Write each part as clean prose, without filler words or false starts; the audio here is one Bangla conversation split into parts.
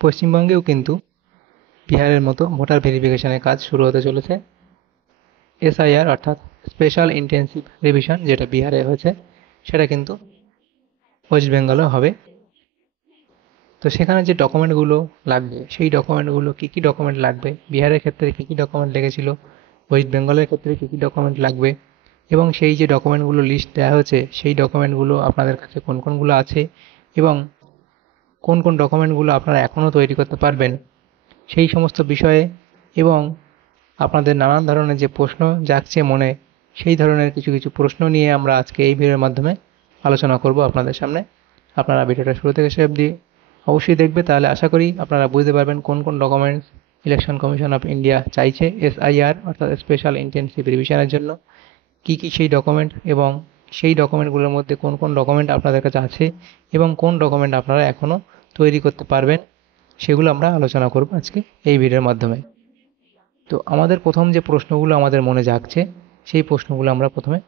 পশ্চিমবঙ্গেও কিন্তু বিহারের মতো ভোটার ভেরিফিকেশনের কাজ শুরু হতে চলেছে। এসআইআর অর্থাৎ স্পেশাল ইন্টেন্সিভ রিভিশন যেটা বিহারে হয়েছে, সেটা কিন্তু ওয়েস্ট বেঙ্গলেও হবে। তো সেখানে যে ডকুমেন্টগুলো লাগবে, সেই ডকুমেন্টগুলো কী কী ডকুমেন্ট লাগবে, বিহারের ক্ষেত্রে কী কী ডকুমেন্ট লেগেছিল, ওয়েস্ট বেঙ্গলের ক্ষেত্রে কী কী ডকুমেন্ট লাগবে, এবং সেই যে ডকুমেন্টগুলো লিস্ট দেওয়া হয়েছে সেই ডকুমেন্টগুলো আপনাদের কাছে কোন কোনগুলো আছে, এবং কোন কোন ডকুমেন্টগুলো আপনারা এখনও তৈরি করতে পারবেন, সেই সমস্ত বিষয়ে এবং আপনাদের নানান ধরনের যে প্রশ্ন জাগছে মনে, সেই ধরনের কিছু কিছু প্রশ্ন নিয়ে আমরা আজকে এই ভিডিওর মাধ্যমে আলোচনা করব আপনাদের সামনে। আপনারা ভিডিওটা শুরু থেকে শেষ অবধি অবশ্যই দেখবে, তাহলে আশা করি আপনারা বুঝতে পারবেন কোন কোন documents election commission of India চাইছে এসআইআর অর্থাৎ স্পেশাল ইন্টেন্সিভ রিভিশনের জন্য, কী কী সেই ডকুমেন্ট, এবং সেই ডকুমেন্টগুলোর মধ্যে কোন কোন ডকুমেন্ট আপনাদের কাছে আছে এবং কোন ডকুমেন্ট আপনারা এখনও তৈরি করতে পারবেন, সেগুলো আমরা আলোচনা করব আজকে এই ভিডিওর মাধ্যমে। তো আমাদের প্রথম যে প্রশ্নগুলো আমাদের মনে জাগছে, সেই প্রশ্নগুলো আমরা প্রথমে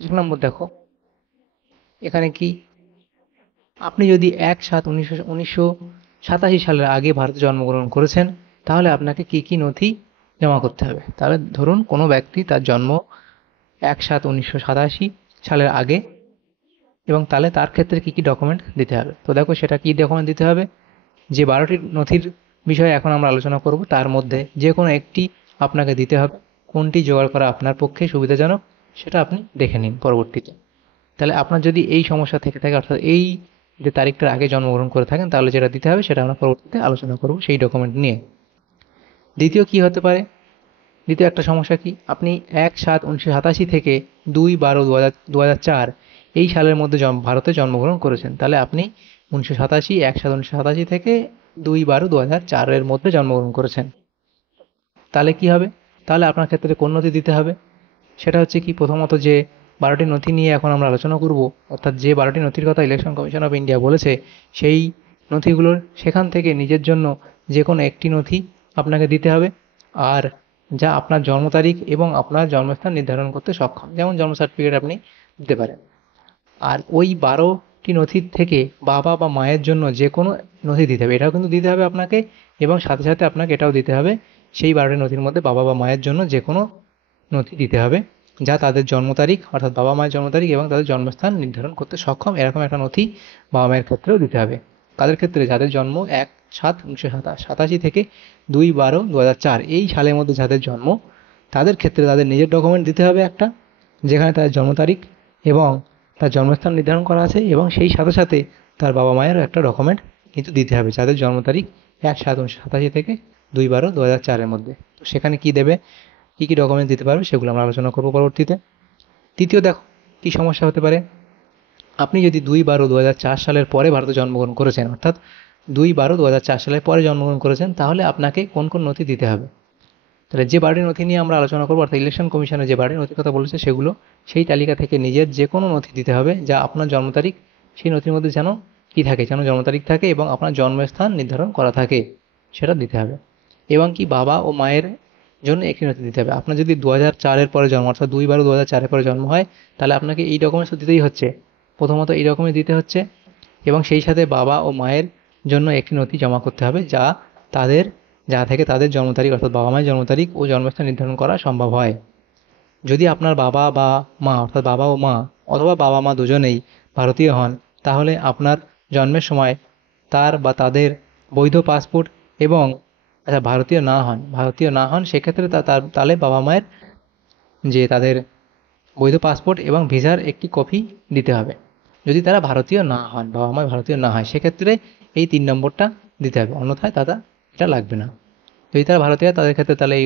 ১ নম্বর দেখো, এখানে কি আপনি যদি ১/৭/১৯৮৭ সালের আগে ভারতে জন্মগ্রহণ করেছেন, তাহলে আপনাকে কি কি নথি জমা করতে হবে। তাহলে ধরুন কোনো ব্যক্তি তার জন্ম ১/৭/১৯৮৭ সালের আগে, এবং তাহলে তার ক্ষেত্রে কি কি ডকুমেন্ট দিতে হবে। তো দেখো সেটা কি ডকুমেন্ট দিতে হবে। যে ১২টি নথির বিষয়ে এখন আমরা আলোচনা করব, তার মধ্যে যে কোনো একটি আপনাকে দিতে হবে। কোনটি জোগাড় করা আপনার পক্ষে সুবিধাজনক সেটা আপনি দেখে নিন পরবর্তীতে। তাহলে আপনার যদি এই সমস্যা থেকে থাকে, অর্থাৎ এই যে তারিখটার আগে জন্মগ্রহণ করে থাকেন, তাহলে যেটা দিতে হবে সেটা আমরা পরবর্তীতে আলোচনা করব সেই ডকুমেন্ট নিয়ে। দ্বিতীয় কি হতে পারে, দ্বিতীয় একটা সমস্যা কি, আপনি ১/৭/১৯৮৭ থেকে ২/১২/২০০৪ এই সালের মধ্যে ভারতে জন্মগ্রহণ করেছেন। তাহলে আপনি ১৯৮৭ ১/৭/১৯৮৭ থেকে ২/১২/২০০৪ মধ্যে জন্মগ্রহণ করেছেন। তাহলে কি হবে, তাহলে আপনার ক্ষেত্রে কোন নথি দিতে হবে। সেটা হচ্ছে কি, প্রথমত যে ১২টি নথি নিয়ে এখন আমরা আলোচনা করব, অর্থাৎ যে ১২টি নথির কথা ইলেকশন কমিশন অফ ইন্ডিয়া বলেছে, সেই নথিগুলোর সেখান থেকে নিজের জন্য যে কোনো একটি নথি আপনাকে দিতে হবে, আর যা আপনার জন্ম তারিখ এবং আপনার জন্মস্থান নির্ধারণ করতে সক্ষম, যেমন জন্ম সার্টিফিকেট আপনি দিতে পারেন। আর ওই ১২টি নথির থেকে বাবা বা মায়ের জন্য যে কোনো নথি দিতে হবে, এটাও কিন্তু দিতে হবে আপনাকে, এবং সাথে সাথে আপনাকে এটাও দিতে হবে সেই ১২টি নথির মধ্যে বাবা বা মায়ের জন্য যে কোনো নথি দিতে হবে যা তাদের জন্ম তারিখ অর্থাৎ বাবা মায়ের জন্ম তারিখ এবং তাদের জন্মস্থান নির্ধারণ করতে সক্ষম, এরকম একটা নথি বাবা মায়ের ক্ষেত্রেও দিতে হবে। কাদের ক্ষেত্রে, যাদের জন্ম ১/৭/১৯৮৭ থেকে ২/১২/২০০৪ এই সালের মধ্যে যাদের জন্ম, তাদের ক্ষেত্রে তাদের নিজের ডকুমেন্ট দিতে হবে একটা, যেখানে তার জন্ম তারিখ এবং তার জন্মস্থান নির্ধারণ করা আছে, এবং সেই সাথে সাথে তার বাবা মায়েরও একটা ডকুমেন্ট কিন্তু দিতে হবে যাদের জন্ম তারিখ ১/৭/১৯৮৭ থেকে ২/১২/২০০৪ মধ্যে। তো সেখানে কি দেবে, কী কী ডকুমেন্টস দিতে পারবে, সেগুলো আমরা আলোচনা করব পরবর্তীতে। তৃতীয় দেখো কী সমস্যা হতে পারে, আপনি যদি ২/১২/২০০৪ সালের পরে ভারতে জন্মগ্রহণ করেছেন, অর্থাৎ ২/১২/২০০৪ সালের পরে জন্মগ্রহণ করেছেন, তাহলে আপনাকে কোন কোন নথি দিতে হবে। তাহলে যে ১২টি নথি নিয়ে আমরা আলোচনা করবো, অর্থাৎ ইলেকশন কমিশনের যে ১২টি নথির কথা বলেছে, সেগুলো সেই তালিকা থেকে নিজের যে কোনো নথি দিতে হবে যা আপনার জন্ম তারিখ, সেই নথির মধ্যে যেন কী থাকে, যেন জন্ম তারিখ থাকে এবং আপনার জন্মস্থান নির্ধারণ করা থাকে, সেটা দিতে হবে। এবং কি বাবা ও মায়ের জন্য একটি নথি দিতে হবে। আপনার যদি ২০০৪-এর পরে জন্ম, অর্থাৎ ২/১২/২০০৪-এর পরে জন্ম হয়, তাহলে আপনাকে এই ডকুমেন্টস দিতেই হচ্ছে, প্রথমত এই ডকুমেন্টস দিতে হচ্ছে, এবং সেই সাথে বাবা ও মায়ের জন্য একটি নথি জমা করতে হবে তাদের যা থেকে তাদের জন্ম তারিখ অর্থাৎ বাবা মায়ের জন্ম তারিখ ও জন্মস্থান নির্ধারণ করা সম্ভব হয়। যদি আপনার বাবা বা মা অর্থাৎ বাবা ও মা অথবা বাবা মা দুজনেই ভারতীয় হন, তাহলে আপনার জন্মের সময় তার বা তাদের বৈধ পাসপোর্ট এবং, আচ্ছা ভারতীয় না হন সেক্ষেত্রে তাহলে বাবা মায়ের যে তাদের বৈধ পাসপোর্ট এবং ভিসার একটি কপি দিতে হবে। যদি তারা ভারতীয় না হন, বাবা মা ভারতীয় না হয়, সেক্ষেত্রে এই ৩ নম্বরটা দিতে হবে, অন্যথায় তারা এটা লাগবে না। যদি তারা ভারতীয় হয় তাদের ক্ষেত্রে তাহলে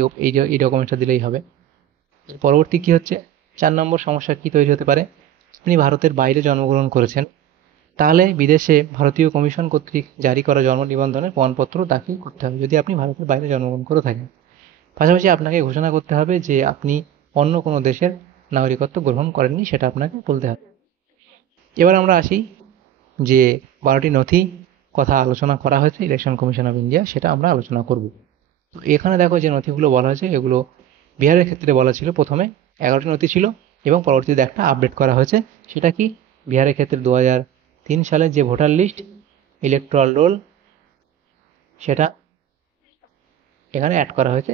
এই ডকুমেন্টসটা দিলেই হবে। পরবর্তী কি হচ্ছে, ৪ নম্বর সমস্যা কি তৈরি হতে পারে, আপনি ভারতের বাইরে জন্মগ্রহণ করেছেন, তাহলে বিদেশে ভারতীয় কমিশন কর্তৃক জারি করা জন্ম নিবন্ধনের প্রমাণপত্র দাখিল করতে হবে যদি আপনি ভারতের বাইরে জন্মগ্রহণ করে থাকেন। পাশাপাশি আপনাকে ঘোষণা করতে হবে যে আপনি অন্য কোনো দেশের নাগরিকত্ব গ্রহণ করেননি, সেটা আপনাকে বলতে হবে। এবার আমরা আসি যে ১২টি নথি কথা আলোচনা করা হয়েছে ইলেকশন কমিশন অফ ইন্ডিয়া, সেটা আমরা আলোচনা করব। তো এখানে দেখো যে নথিগুলো বলা হয়েছে, এগুলো বিহারের ক্ষেত্রে বলা ছিল প্রথমে ১১টি নথি ছিল, এবং পরবর্তীতে একটা আপডেট করা হয়েছে। সেটা কি, বিহারের ক্ষেত্রে ২০০৩ সালের যে ভোটার লিস্ট, ইলেকট্রাল রোল, সেটা এখানে অ্যাড করা হয়েছে।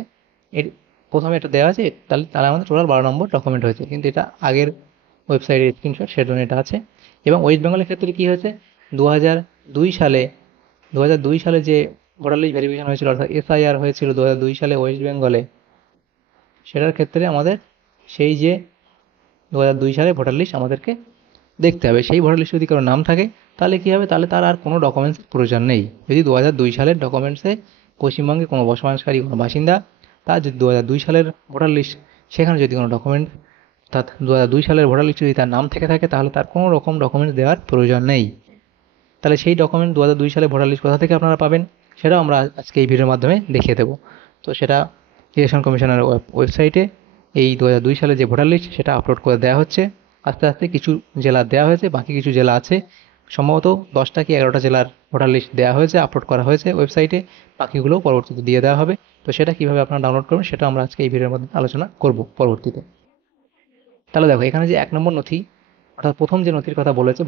এর প্রথমে এটা দেওয়া আছে, তাহলে তাহলে আমাদের টোটাল 12 নম্বর ডকুমেন্ট হয়েছে, কিন্তু এটা আগের ওয়েবসাইটের স্ক্রিনশট, সেজন্য এটা আছে। এবং ওয়েস্ট বেঙ্গলের ক্ষেত্রে কি হয়েছে, 2002 সালে 2002 সালে যে ভোটার লিস্ট ভেরিফিকেশন হয়েছিল, অর্থাৎ এসআইআর হয়েছিল 2002 সালে ওয়েস্ট বেঙ্গলে, সেটার ক্ষেত্রে আমাদের সেই যে 2002 সালে ভোটার লিস্ট আমাদেরকে দেখতে হবে। সেই ভোটার লিস্টে যদি কারো নাম থাকে, তাহলে কি হবে, তাহলে তার আর কোনো ডকুমেন্টসের প্রয়োজন নেই। যদি 2002 সালের ডকুমেন্টসে পশ্চিমবঙ্গে কোনো বসবাসকারী কোনো বাসিন্দা, তার যদি 2002 সালের ভোটার লিস্ট, সেখানে যদি কোনো ডকুমেন্ট, অর্থাৎ 2002 সালের ভোটার লিস্টে যদি তার নাম থেকে থাকে, তাহলে তার কোনো রকম ডকুমেন্টস দেওয়ার প্রয়োজন নেই। তাহলে সেই ডকুমেন্ট 2002 সালে ভোটার লিস্ট কোথা থেকে আপনারা পাবেন, সেটাও আমরা আজকে এই ভিডিওর মাধ্যমে দেখিয়ে দেবো। তো সেটা ইলেকশন কমিশনের ওয়েবসাইটে এই 2002 সালে যে ভোটার লিস্ট, সেটা আপলোড করে দেওয়া হচ্ছে। আস্তে আস্তে কিছু জেলা দেওয়া হয়েছে, বাকি কিছু জেলা আছে, সম্ভবত 10টা কি 11টা জেলার ভোটার লিস্ট দেওয়া হয়েছে, আপলোড করা হয়েছে ওয়েবসাইটে। বাকিগুলো পরবর্তীতে দিয়ে দেওয়া হবে। তো সেটা কিভাবে আপনারা ডাউনলোড করবেন, সেটা আমরা আজকে এই ভিডিওর মধ্যে আলোচনা করব পরবর্তীতে। তাহলে দেখো, এখানে যে 1 নম্বর নথি, অর্থাৎ প্রথম যে নথির কথা বলেছে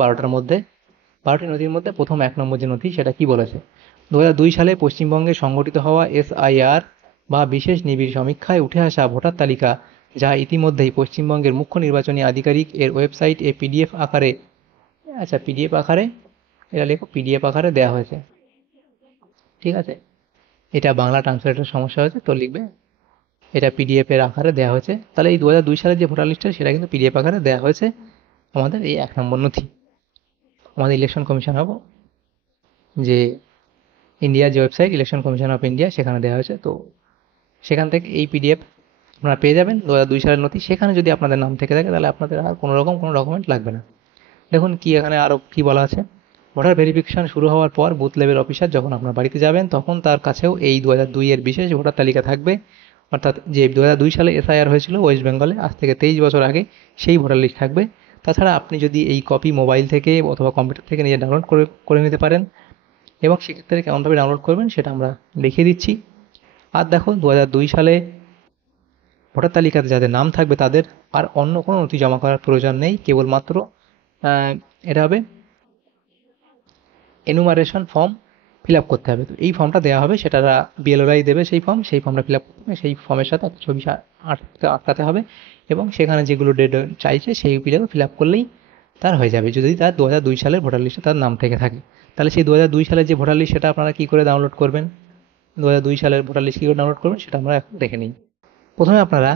12টি নথির মধ্যে প্রথম 1 নম্বর যে নথি, সেটা কি বলেছে, 2002 সালে পশ্চিমবঙ্গে সংগঠিত হওয়া এসআইআর বা বিশেষ নিবিড় সমীক্ষায় উঠে আসা ভোটার তালিকা, যা ইতিমধ্যেই পশ্চিমবঙ্গের মুখ্য নির্বাচনী আধিকারিক এর ওয়েবসাইট এ পিডিএফ আকারে, আচ্ছা পিডিএফ আকারে, এটা লেখো পিডিএফ আকারে দেওয়া হয়েছে, ঠিক আছে। এটা বাংলা ট্রান্সলেটের সমস্যা হয়েছে, তো লিখবে এটা পিডিএফ এর আকারে দেওয়া হয়েছে। তাহলে এই 2002 সালের যে ভোটার লিস্টটা, সেটা কিন্তু পিডিএফ আকারে দেওয়া হয়েছে আমাদের এই 1 নম্বর নথি। আমাদের ইলেকশন কমিশন হবো যে ইন্ডিয়ার যে website election commission of India, সেখানে দেওয়া হয়েছে। তো সেখান থেকে এই পিডিএফ আপনারা পেয়ে যাবেন 2002 সালের নথি। সেখানে যদি আপনাদের নাম থেকে থাকে, তাহলে আপনাদের আর কোনো রকম কোনো ডকুমেন্ট লাগবে না। দেখুন কি এখানে আরও কি বলা আছে, ভোটার ভেরিফিকেশন শুরু হওয়ার পর বুথ লেভেল অফিসার যখন আপনার বাড়িতে যাবেন, তখন তার কাছেও এই 2002-এর বিশেষ ভোটার তালিকা থাকবে। অর্থাৎ যে 2002 সালে এসআইআর হয়েছিল ওয়েস্ট বেঙ্গলে, আজ থেকে 23 বছর আগে, সেই ভোটার লিস্ট থাকবে। তাছাড়া আপনি যদি এই কপি মোবাইল থেকে অথবা কম্পিউটার থেকে নিজে ডাউনলোড করে করে নিতে পারেন, এবং সেক্ষেত্রে কেমনভাবে ডাউনলোড করবেন সেটা আমরা দেখিয়ে দিচ্ছি। আর দেখো, 2002 সালে ভোটার তালিকাতে যাদের নাম থাকবে, তাদের আর অন্য কোনো নথি জমা করার প্রয়োজন নেই। কেবলমাত্র এটা হবে এনুমারেশন ফর্ম ফিল আপ করতে হবে। তো এই ফর্মটা দেওয়া হবে, সেটা বিএলওরাই দেবে, সেই ফর্মটা ফিল আপ করতে হবে। সেই ফর্মের সাথে একটা ছবি আটকাতে হবে, এবং সেখানে যেগুলো ডেট চাইছে সেইগুলো ফিল আপ করলেই তার হয়ে যাবে, যদি তার 2002 সালের ভোটার লিস্টে তার নাম থেকে থাকে। তাহলে সেই 2002 সালের যে ভোটার লিস্ট, সেটা আপনারা কী করে ডাউনলোড করবেন, 2002 সালের ভোটার লিস্ট কী করে ডাউনলোড করবেন, সেটা আমরা এখন দেখে নিই। প্রথমে আপনারা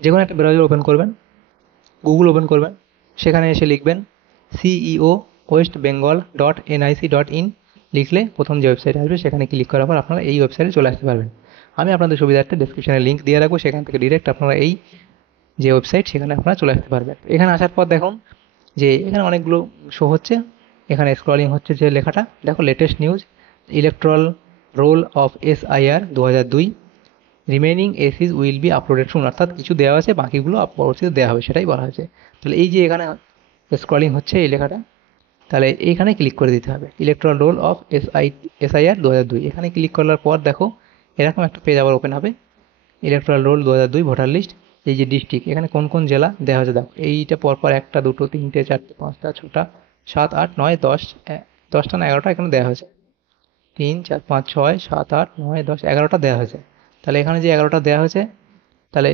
যে কোনো একটা ব্রাউজার ওপেন করবেন, গুগল ওপেন করবেন, সেখানে এসে লিখবেন সিইও ওয়েস্ট বেঙ্গল .nic.in। লিখলে প্রথম যে ওয়েবসাইট আসবে, সেখানে ক্লিক করার পর আপনারা এই ওয়েবসাইটে চলে আসতে পারবেন। আমি আপনাদের সুবিধার্থে ডেসক্রিপশনে লিঙ্ক দিয়ে রাখবো, সেখান থেকে ডিরেক্ট আপনারা এই যে ওয়েবসাইট, সেখানে আপনারা চলে আসতে পারবেন। এখানে আসার পর দেখুন যে এখানে অনেকগুলো শো হচ্ছে, এখানে স্ক্রলিং হচ্ছে যে লেখাটা, দেখো latest news, electoral roll of SIR 2002, remaining ACs will be uploaded soon, অর্থাৎ কিছু দেওয়া আছে, বাকিগুলো পরবর্তীতে দেওয়া হবে, সেটাই বলা হয়েছে। তাহলে এই যে এখানে স্ক্রলিং হচ্ছে এই লেখাটা, তাহলে এইখানে ক্লিক করে দিতে হবে, ইলেকট্রাল রোল অফ এসআইআর 2002, এখানে ক্লিক করার পর দেখো এরকম একটা পেজ আবার ওপেন হবে, ইলেকট্রাল রোল 2002 ভোটার লিস্ট, এই যে ডিস্ট্রিক্ট, এখানে কোন কোন জেলা দেওয়া হয়েছে দেখো, এইটা পরপর 1টা 2টো 3টে 4টে 5টা 6টা 7 8 9 10, 10টা না 11টা এখানে দেওয়া হয়েছে, 3 4 5 6 7 8 9 10 11টা দেওয়া হয়েছে। তাহলে এখানে যে 11টা দেওয়া হয়েছে, তাহলে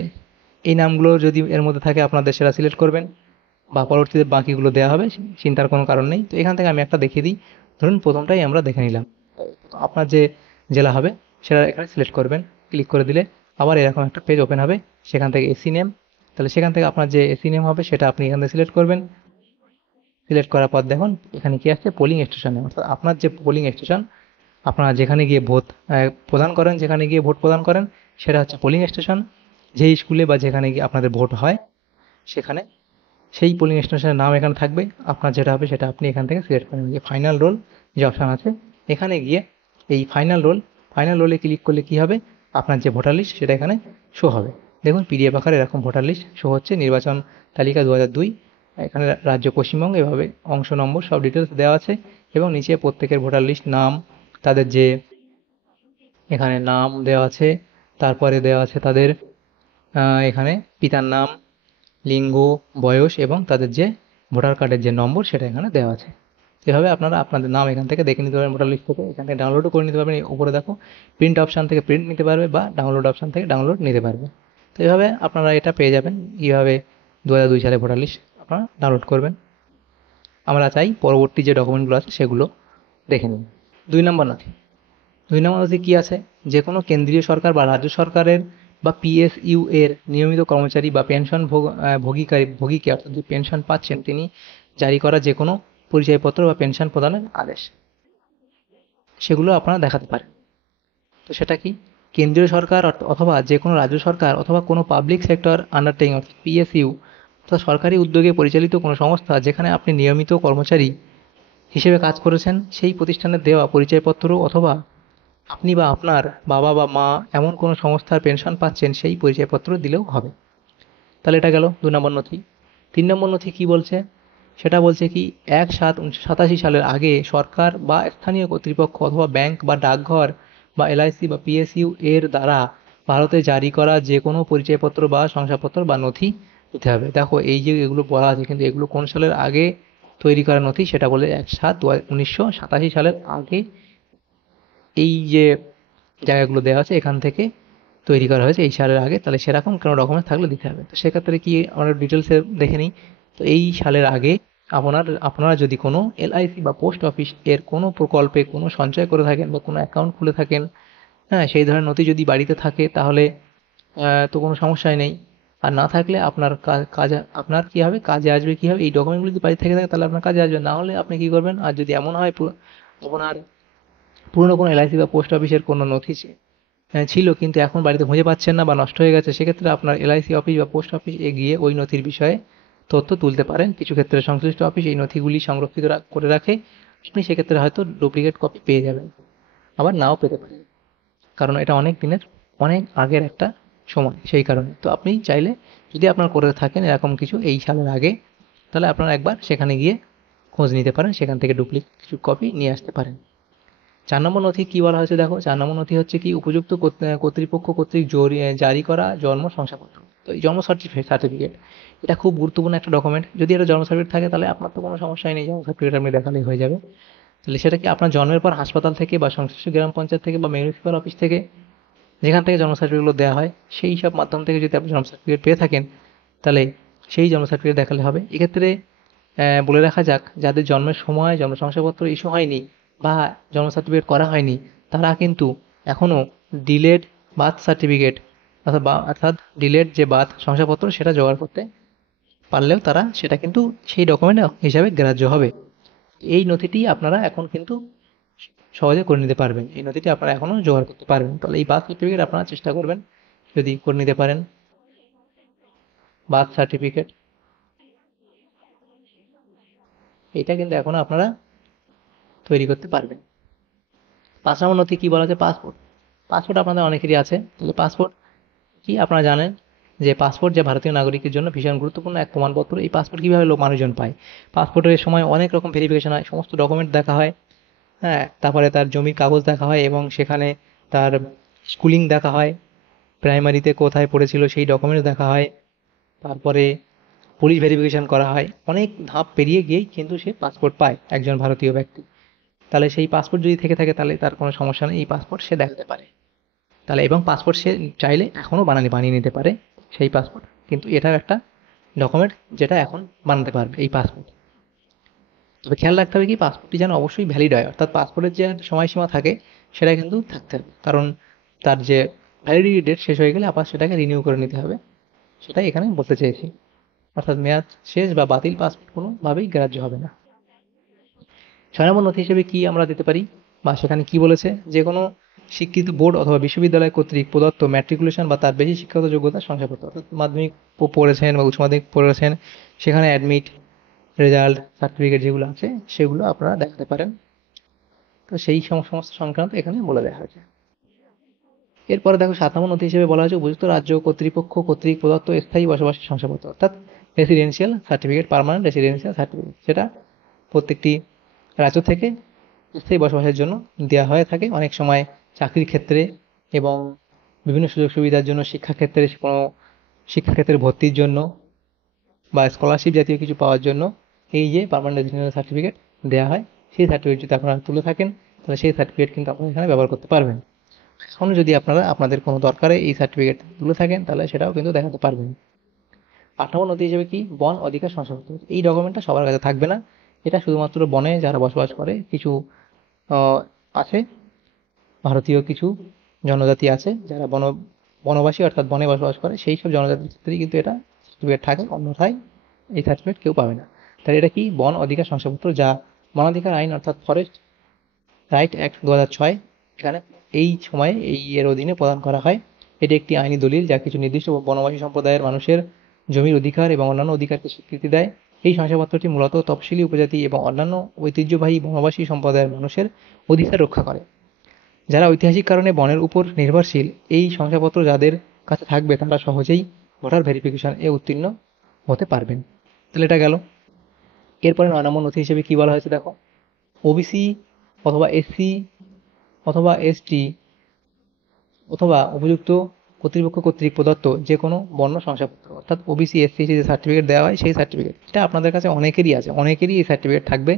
এই নামগুলো যদি এর মধ্যে থাকে, আপনাদের সেটা সিলেক্ট করবেন, বা পরবর্তীতে বাকিগুলো দেওয়া হবে, চিন্তার কোনো কারণ নেই। তো এখান থেকে আমি একটা দেখিয়ে দিই, ধরুন প্রথমটাই আমরা দেখে নিলাম। আপনার যে জেলা হবে সেটা এখানে সিলেক্ট করবেন, ক্লিক করে দিলে আবার এরকম একটা পেজ ওপেন হবে, সেখান থেকে এসি নেম, তাহলে সেখান থেকে আপনার যে এসি নেম হবে, সেটা আপনি এখান থেকে সিলেক্ট করবেন। সিলেক্ট করার পর দেখুন এখানে কি আসছে, পোলিং স্টেশনে, অর্থাৎ আপনার যে পোলিং স্টেশন, আপনারা যেখানে গিয়ে ভোট প্রদান করেন, যেখানে গিয়ে ভোট প্রদান করেন, সেটা হচ্ছে পোলিং স্টেশন। যেই স্কুলে বা যেখানে গিয়ে আপনাদের ভোট হয়, সেখানে সেই পোলিং স্টেশনের নাম এখানে থাকবে। আপনার যেটা হবে সেটা আপনি এখান থেকে সিলেক্ট করে যে ফাইনাল রোল যে অপশান আছে, এখানে গিয়ে এই ফাইনাল রোলে ক্লিক করলে কি হবে, আপনার যে ভোটার লিস্ট সেটা এখানে শো হবে। দেখুন পিডিএফ আকারে এরকম ভোটার লিস্ট শো হচ্ছে, নির্বাচন তালিকা 2002, এখানে রাজ্য পশ্চিমবঙ্গ, এভাবে অংশ নম্বর সব ডিটেলস দেওয়া আছে, এবং নিচে প্রত্যেকের ভোটার লিস্ট নাম, তাদের যে এখানে নাম দেওয়া আছে, তারপরে দেওয়া আছে তাদের এখানে পিতার নাম, লিঙ্গ, বয়স, এবং তাদের যে ভোটার কার্ডের যে নম্বর, সেটা এখানে দেওয়া আছে। এভাবে আপনারা আপনাদের নাম এখান থেকে দেখে নিতে পারবেন ভোটার লিস্ট থেকে, এখান থেকে ডাউনলোডও করে নিতে পারবেন। এই উপরে দেখো প্রিন্ট অপশান থেকে প্রিন্ট নিতে পারবে বা ডাউনলোড অপশান থেকে ডাউনলোড নিতে পারবে। তো এভাবে আপনারা এটা পেয়ে যাবেন, কীভাবে 2002 সালে ভোটার লিস্ট আপনারা ডাউনলোড করবেন। আমরা চাই পরবর্তী যে ডকুমেন্টগুলো আছে সেগুলো দেখে নিন। 2 নম্বর নথি। 2 নম্বর নথি কী আছে? যে কোনো কেন্দ্রীয় সরকার বা রাজ্য সরকারের বা পিএসইউ এর নিয়মিত কর্মচারী বা পেনশন ভোগীকে অর্থাৎ যে পেনশন পাচ্ছেন তিনি জারি করা যে কোনো পরিচয়পত্র বা পেনশন প্রদানের আদেশ, সেগুলো আপনারা দেখাতে পারেন। তো সেটা কি? কেন্দ্রীয় সরকার অথবা যে কোনো রাজ্য সরকার অথবা কোনো পাবলিক সেক্টর আন্ডারটেকিং অর্থাৎ পিএসইউ অর্থাৎ সরকারি উদ্যোগে পরিচালিত কোনো সংস্থা যেখানে আপনি নিয়মিত কর্মচারী হিসেবে কাজ করেছেন, সেই প্রতিষ্ঠানের দেওয়া পরিচয়পত্র অথবা আপনি বা আপনার বাবা বা মা এমন কোনো সংস্থার পেনশন পাচ্ছেন সেই পরিচয়পত্র দিলেও হবে। তাহলে এটা গেল 2 নম্বর নথি। 3 নম্বর নথি কি বলছে? সেটা বলছে কি 1/7/1987 সালের আগে সরকার বা স্থানীয় কর্তৃপক্ষ অথবা ব্যাংক বা ডাকঘর বা এলআইসি বা পিএসইউ এর দ্বারা ভারতে জারি করা যে কোনো পরিচয়পত্র বা শংসাপত্র বা নথি দিতে হবে। দেখো এই যে এগুলো বলা আছে, কিন্তু এগুলো কোন সালের আগে তৈরি করা নথি সেটা বলে 1/7/1987 সালের আগে এই যে জায়গাগুলো দেওয়া আছে এখান থেকে তৈরি করা হয়েছে এই সালের আগে। তাহলে সেরকম কোনো ডকুমেন্ট থাকলে দিতে হবে। তো সেক্ষেত্রে কি আমরা ডিটেলসে দেখে নিই। তো এই সালের আগে আপনারা যদি কোনো এলআইসি বা পোস্ট অফিস এর কোনো প্রকল্পে কোনো সঞ্চয় করে থাকেন বা কোনো অ্যাকাউন্ট খুলে থাকেন, হ্যাঁ, সেই ধরনের নথি যদি বাড়িতে থাকে তাহলে তো কোনো সমস্যাই নেই। আর না থাকলে আপনার কাজে আপনার কী হবে, কাজে আসবে কীভাবে, এই ডকুমেন্টগুলো যদি বাড়িতে থেকে থাকে তাহলে আপনার কাজে আসবে। না হলে আপনি কী করবেন, আর যদি এমন হয় আপনার পুরনো কোনো এলআইসি বা পোস্ট অফিসের কোনো নথি ছিল কিন্তু এখন বাড়িতে খুঁজে পাচ্ছেন না বা নষ্ট হয়ে গেছে, সেক্ষেত্রে আপনার এলআইসি অফিস বা পোস্ট অফিস এ গিয়ে ওই নথির বিষয়ে তথ্য তুলতে পারেন। কিছু ক্ষেত্রে সংশ্লিষ্ট অফিস এই নথিগুলি সংরক্ষিত করে রাখে, আপনি সেক্ষেত্রে হয়তো ডুপ্লিকেট কপি পেয়ে যাবেন, আবার নাও পেতে পারেন, কারণ এটা অনেক দিনের অনেক আগের একটা সময়, সেই কারণে। তো আপনি চাইলে যদি আপনার করে থাকেন এরকম কিছু এই সালের আগে, তাহলে আপনারা একবার সেখানে গিয়ে খোঁজ নিতে পারেন, সেখান থেকে ডুপ্লিকেট কিছু কপি নিয়ে আসতে পারেন। 4 নম্বর নথি কি বলা হয়েছে দেখো। 4 নম্বর নথি হচ্ছে কি উপযুক্ত কর্তৃপক্ষ কর্তৃক জারি করা জন্ম শংসাপত্র। তো এই জন্ম সার্টিফিকেট এটা খুব গুরুত্বপূর্ণ একটা ডকুমেন্ট। যদি এটা জন্ম সার্টিফিকেট থাকে তাহলে আপনার তো কোনো সমস্যাই নেই, জন্ম সার্টিফিকেট আপনি দেখালেই হয়ে যাবে। তাহলে সেটা কি আপনার জন্মের পর হাসপাতাল থেকে বা সংশ্লিষ্ট গ্রাম পঞ্চায়েত থেকে বা মিউনিসিপ্যাল অফিস থেকে যেখান থেকে জন্ম সার্টিফিকেটগুলো দেওয়া হয় সেই সব মাধ্যম থেকে যদি আপনি জন্ম সার্টিফিকেট পেয়ে থাকেন তাহলে সেই জন্ম সার্টিফিকেট দেখালে হবে। এক্ষেত্রে বলে রাখা যাক, যাদের জন্মের সময় জন্ম শংসাপত্র ইস্যু হয়নি বা জন্ম সার্টিফিকেট করা হয়নি তারা কিন্তু এখনও ডিলেড বার্থ সার্টিফিকেট অর্থাৎ ডিলেড যে বার্থ শংসাপত্র সেটা জোগাড় করতে পারলেও তারা সেটা কিন্তু সেই ডকুমেন্ট হিসাবে গ্রাহ্য হবে। এই নথিটি আপনারা এখন কিন্তু সহজে করে নিতে পারবেন, এই নথিটি আপনারা এখনও জোগাড় করতে পারবেন। তাহলে এই বার্থ সার্টিফিকেট আপনারা চেষ্টা করবেন যদি করে নিতে পারেন। বার্থ সার্টিফিকেট এটা কিন্তু এখনও আপনারা তৈরি করতে পারবেন। 5 নম্বর নথি কি বলা আছে? পাসপোর্ট। পাসপোর্ট আপনাদের অনেকেরই আছে। তাহলে পাসপোর্ট কি আপনারা জানেন যে পাসপোর্ট যে ভারতীয় নাগরিকের জন্য ভীষণ গুরুত্বপূর্ণ এক প্রমাণপত্র। এই পাসপোর্ট কীভাবে মানুষজন পায়? পাসপোর্টের সময় অনেক রকম ভেরিফিকেশন হয়, সমস্ত ডকুমেন্ট দেখা হয়, হ্যাঁ, তারপরে তার জমির কাগজ দেখা হয় এবং সেখানে তার স্কুলিং দেখা হয়, প্রাইমারিতে কোথায় পড়েছিল সেই ডকুমেন্টস দেখা হয়, তারপরে পুলিশ ভেরিফিকেশন করা হয়, অনেক ধাপ পেরিয়ে গিয়েই কিন্তু সে পাসপোর্ট পায় একজন ভারতীয় ব্যক্তি। তাহলে সেই পাসপোর্ট যদি থেকে থাকে তাহলে তার কোনো সমস্যা নেই, এই পাসপোর্ট সে দেখাতে পারে। তাহলে এবং পাসপোর্ট সে চাইলে এখনও বানিয়ে নিতে পারে সেই পাসপোর্ট, কিন্তু এটাও একটা ডকুমেন্ট যেটা এখন বানাতে পারবে এই পাসপোর্ট। তবে খেয়াল রাখতে হবে কি পাসপোর্টটি যেন অবশ্যই ভ্যালিড হয়, অর্থাৎ পাসপোর্টের যে সময়সীমা থাকে সেটা কিন্তু থাকতে হবে, কারণ তার যে ভ্যালিডিটি ডেট শেষ হয়ে গেলে আবার সেটাকে রিনিউ করে নিতে হবে, সেটাই এখানে বলতে চেয়েছি। অর্থাৎ মেয়াদ শেষ বা বাতিল পাসপোর্ট কোনোভাবেই গ্রাহ্য হবে না। 6 নম্বর নথি হিসেবে কি আমরা দিতে পারি বা সেখানে কি বলেছে? যে কোনো স্বীকৃত বোর্ড অথবা বিশ্ববিদ্যালয় কর্তৃক প্রদত্ত ম্যাট্রিকুলেশন বা তার বেশি শিক্ষাগত যোগ্যতার শংসাপত্র, অর্থাৎ মাধ্যমিক পড়েছেন বা উচ্চ মাধ্যমিক পড়েছেন সেখানে অ্যাডমিট রেজাল্ট সার্টিফিকেট যেগুলো আছে সেগুলো আপনারা দেখাতে পারেন। তো সেই সমস্ত সংক্রান্ত এখানে বলে দেওয়া হয়েছে। এরপরে দেখো 7 নম্বর নথি হিসেবে বলা হয়েছে উপযুক্ত রাজ্য কর্তৃপক্ষ কর্তৃক প্রদত্ত স্থায়ী বসবাসের শংসাপত্র, অর্থাৎ residential certificate, permanent residential certificate, সেটা প্রত্যেকটি রাজ্য থেকে স্থায়ী বসবাসের জন্য দেওয়া হয়ে থাকে অনেক সময় চাকরির ক্ষেত্রে এবং বিভিন্ন সুযোগ সুবিধার জন্য, শিক্ষাক্ষেত্রে কোনো শিক্ষাক্ষেত্রে ভর্তির জন্য বা স্কলারশিপ জাতীয় কিছু পাওয়ার জন্য এই যে পার্মানেন্ট রেসিডেন্সিয়াল সার্টিফিকেট দেওয়া হয়, সেই সার্টিফিকেট যদি আপনারা তুলে থাকেন তাহলে সেই সার্টিফিকেট কিন্তু আপনারা এখানে ব্যবহার করতে পারবেন। এখন যদি আপনারা আপনাদের কোনো দরকারে এই সার্টিফিকেট তুলে থাকেন তাহলে সেটাও কিন্তু দেখাতে পারবেন। 8 নম্বর নথি হিসেবে কি, বন অধিকার শংসাপত্র। এই ডকুমেন্টটা সবার কাছে থাকবে না, এটা শুধুমাত্র বনে যারা বসবাস করে কিছু আছে, ভারতীয় কিছু জনজাতি আছে যারা বনবাসী অর্থাৎ বনে বসবাস করে, সেই সব জনজাতির ক্ষেত্রেই কিন্তু এটা সার্টিফিকেট থাকে, অন্যথায় এই সার্টিফিকেট কেউ পাবে না। তাহলে এটা কি, বন অধিকার শংসাপত্র, যা বনাধিকার আইন অর্থাৎ ফরেস্ট রাইট অ্যাক্ট 2006 এখানে এই সময়ে এর অধীনে প্রদান করা হয়। এটি একটি আইনি দলিল যা কিছু নির্দিষ্ট বনবাসী সম্প্রদায়ের মানুষের জমির অধিকার এবং অন্যান্য অধিকারকে স্বীকৃতি দেয়। এই শংসাপত্রটি মূলত তফসিলি উপজাতি এবং অন্যান্য ঐতিহ্যবাহী বনবাসী সম্প্রদায়ের মানুষের অধিকার রক্ষা করে, যারা ঐতিহাসিক কারণে বনের উপর নির্ভরশীল। এই শংসাপত্র যাদের কাছে থাকবে তারা সহজেই ভোটার ভেরিফিকেশন এ উত্তীর্ণ হতে পারবেন। তাহলে এটা গেল। এরপরে 9 নম্বর নথি হিসেবে কি বলা হয়েছে দেখো, ওবিসি অথবা এসসি অথবা এসটি অথবা উপযুক্ত কর্তৃপক্ষ কর্তৃক প্রদত্ত যে কোনো বর্ণ শংসাপত্র, অর্থাৎ ওবিসি এসসি যে সার্টিফিকেট দেওয়া হয় সেই সার্টিফিকেট, এটা আপনাদের কাছে অনেকেরই আছে, অনেকেরই এই সার্টিফিকেট থাকবে।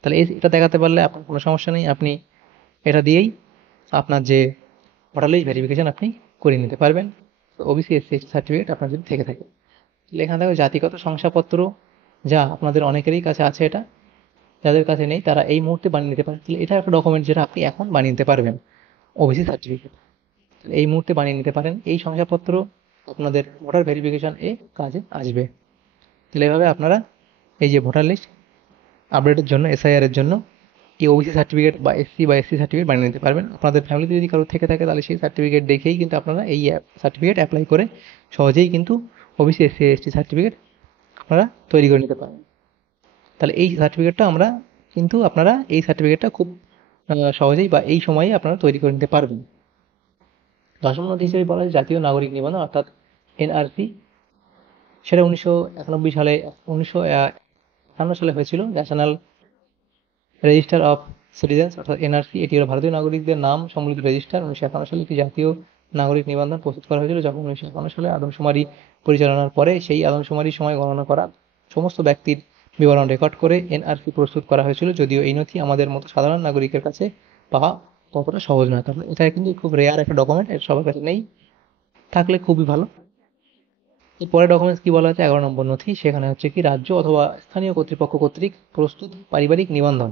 তাহলে এটা দেখাতে পারলে আপনার কোনো সমস্যা নেই, আপনি এটা দিয়েই আপনার যে ভোটার লিস্ট ভেরিফিকেশন আপনি করে নিতে পারবেন, ওবিসি এসসি সার্টিফিকেট আপনার যদি থেকে থাকে। তাহলে এখানে দেখো জাতিগত শংসাপত্র, যা আপনাদের অনেকেরই কাছে আছে, এটা যাদের কাছে নেই তারা এই মুহূর্তে বানিয়ে নিতে পারেন। তাহলে এটা একটা ডকুমেন্ট যেটা আপনি এখন বানিয়ে নিতে পারবেন, ওবিসি সার্টিফিকেট এই মুহূর্তে বানিয়ে নিতে পারেন। এই শংসাপত্র আপনাদের ভোটার ভেরিফিকেশন এ কাজে আসবে। তাহলে এভাবে আপনারা এই যে ভোটার লিস্ট আপডেটের জন্য, এসআইআর এর জন্য এই ওবিসি সার্টিফিকেট বা এসসি সার্টিফিকেট বানিয়ে নিতে পারবেন। আপনাদের ফ্যামিলিতে যদি কারো থেকে থাকে তাহলে সেই সার্টিফিকেট দেখেই কিন্তু আপনারা এই সার্টিফিকেট অ্যাপ্লাই করে সহজেই কিন্তু ওবিসি এসসি সার্টিফিকেট আপনারা তৈরি করে নিতে পারেন। তাহলে এই সার্টিফিকেটটা আপনারা এই সার্টিফিকেটটা খুব সহজেই বা এই সময়েই আপনারা তৈরি করে নিতে পারবেন। 10 নম্বর হিসেবে বলা হয় জাতীয় নাগরিক নিবন্ধন অর্থাৎ এনআরসি। সেটা 1951 সালে হয়েছিল। ন্যাশনাল রেজিস্টার অফ সিটিজেন্স অর্থাৎ এনআরসি, এটি হলো ভারতীয় নাগরিকদের নাম সম্বলিত রেজিস্টার। 1951 সালে একটি জাতীয় নাগরিক নিবন্ধন প্রস্তুত করা হয়েছিল, যখন 1951 সালে আদমশুমারি পরিচালনার পরে সেই আদমশুমারির সময় গণনা করা সমস্ত ব্যক্তির বিবরণ রেকর্ড করে এনআরসি প্রস্তুত করা হয়েছিল। যদিও এই নথি আমাদের মতো সাধারণ নাগরিকের কাছে পাওয়া ততটা সহজ নয়, তাহলে এটা কিন্তু খুব রেয়ার একটা ডকুমেন্ট, এটা সবার কাছে নেই, থাকলে খুবই ভালো। এরপরে ডকুমেন্টস কি বলা হচ্ছে, 11 নম্বর নথি, সেখানে হচ্ছে কি রাজ্য অথবা স্থানীয় কর্তৃপক্ষ কর্তৃক প্রস্তুত পারিবারিক নিবন্ধন।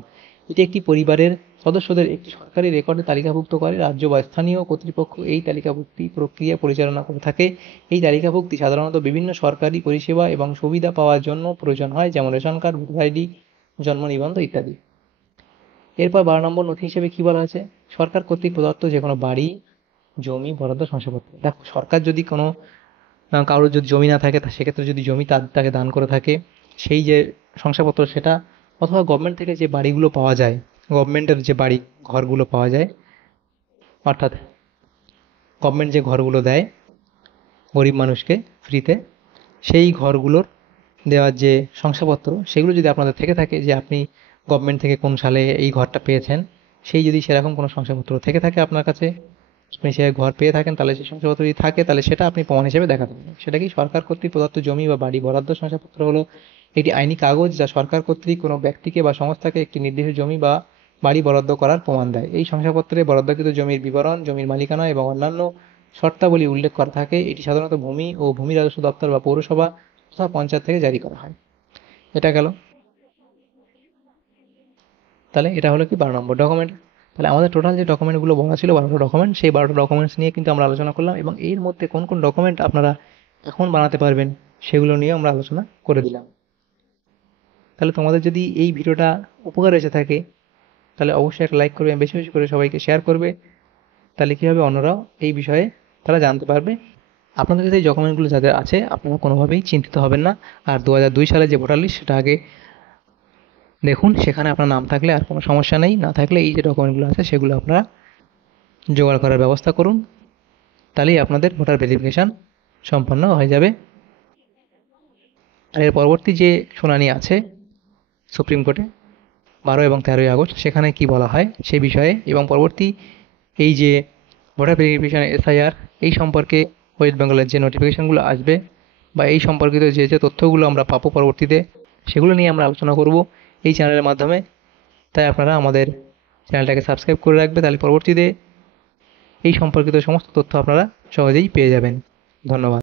এটি একটি পরিবারের সদস্যদের একটি সরকারি রেকর্ডে তালিকাভুক্ত করে। রাজ্য বা স্থানীয় কর্তৃপক্ষ এই তালিকাভুক্তি প্রক্রিয়া পরিচালনা করে থাকে। এই তালিকাভুক্তি সাধারণত বিভিন্ন সরকারি পরিষেবা এবং সুবিধা পাওয়ার জন্য প্রয়োজন হয়, যেমন রেশন কার্ড, ভোটার আইডি, জন্ম নিবন্ধন ইত্যাদি। এরপর 12 নম্বর নথি হিসেবে কি বলা হয়েছে, সরকার কর্তৃক প্রদত্ত যে কোনো বাড়ি, জমি বরাদ্দ শংসাপত্র। দেখো, সরকার যদি কোনো কারোর যদি জমি না থাকে সেক্ষেত্রে যদি জমি তাকে দান করে থাকে, সেই যে শংসাপত্র সেটা, অথবা গভর্নমেন্ট থেকে যে বাড়িগুলো পাওয়া যায়, গভর্নমেন্টের যে বাড়ি ঘরগুলো পাওয়া যায়, অর্থাৎ গভর্নমেন্ট যে ঘরগুলো দেয় গরিব মানুষকে ফ্রিতে, সেই ঘরগুলোর দেওয়ার যে শংসাপত্র, সেগুলো যদি আপনাদের থেকে থাকে যে আপনি গভর্নমেন্ট থেকে কোন সালে এই ঘরটা পেয়েছেন, সেই যদি সেরকম কোনো শংসাপত্র থেকে থাকে আপনার কাছে, আপনি সে ঘর পেয়ে থাকেন, তাহলে সেই শংসাপত্র যদি থাকে তাহলে সেটা আপনি প্রমাণ হিসেবে দেখাতে পারেন। সেটা কি, সরকার কর্তৃক প্রদত্ত জমি বা বাড়ি বরাদ্দ শংসাপত্র হলো একটি আইনি কাগজ যা সরকার কর্তৃক কোনো ব্যক্তিকে বা সংস্থাকে একটি নির্দিষ্ট জমি বা বাড়ি বরাদ্দ করার প্রমাণ দেয়। এই শংসাপত্রে বরাদ্দকৃত জমির বিবরণ, জমির মালিকানা এবং অন্যান্য শর্তাবলী উল্লেখ করা থাকে। এটি সাধারণত ভূমি ও ভূমি রাজস্ব দপ্তর বা পৌরসভা তথা পঞ্চায়েত থেকে জারি করা হয়। এটা গেল। তাহলে এটা হলো কি 12 নম্বর ডকুমেন্ট। তাহলে আমাদের টোটাল যে ডকুমেন্টগুলো বলা ছিল 12টা ডকুমেন্ট, সেই 12টা ডকুমেন্টস নিয়ে কিন্তু আমরা আলোচনা করলাম, এবং এর মধ্যে কোন কোন ডকুমেন্ট আপনারা এখন বানাতে পারবেন সেগুলো নিয়ে আমরা আলোচনা করে দিলাম। তাহলে তোমাদের যদি এই ভিডিওটা উপকার এসে থাকে তাহলে অবশ্যই একটা লাইক করবে, বেশি বেশি করে সবাইকে শেয়ার করবে। তাহলে কী হবে, অন্যরাও এই বিষয়ে তারা জানতে পারবে। আপনাদের কাছে এই ডকুমেন্টগুলো যাদের আছে আপনারা কোনোভাবেই চিন্তিত হবেন না। আর 2002 সালে যে ভোটার লিস্ট সেটা আগে দেখুন, সেখানে আপনার নাম থাকলে আর কোনো সমস্যা নেই, না থাকলে এই যে ডকুমেন্টগুলো আছে সেগুলো আপনারা জোগাড় করার ব্যবস্থা করুন, তাহলেই আপনাদের ভোটার ভেরিফিকেশান সম্পন্ন হয়ে যাবে। আর এর পরবর্তী যে শুনানি আছে সুপ্রিম কোর্টে 12 এবং 13ই আগস্ট, সেখানে কি বলা হয় সেই বিষয়ে, এবং পরবর্তী এই যে ভোটার ভেরিফিকেশান এসআইআর, এই সম্পর্কে ওয়েস্ট বেঙ্গলের যে নোটিফিকেশানগুলো আসবে বা এই সম্পর্কিত যে যে তথ্যগুলো আমরা পাবো পরবর্তীতে, সেগুলো নিয়ে আমরা আলোচনা করব এই চ্যানেলের মাধ্যমে। তাই আপনারা আমাদের চ্যানেলটাকে সাবস্ক্রাইব করে রাখবে, তাহলে পরবর্তীতে এই সম্পর্কিত সমস্ত তথ্য আপনারা সহজেই পেয়ে যাবেন। ধন্যবাদ।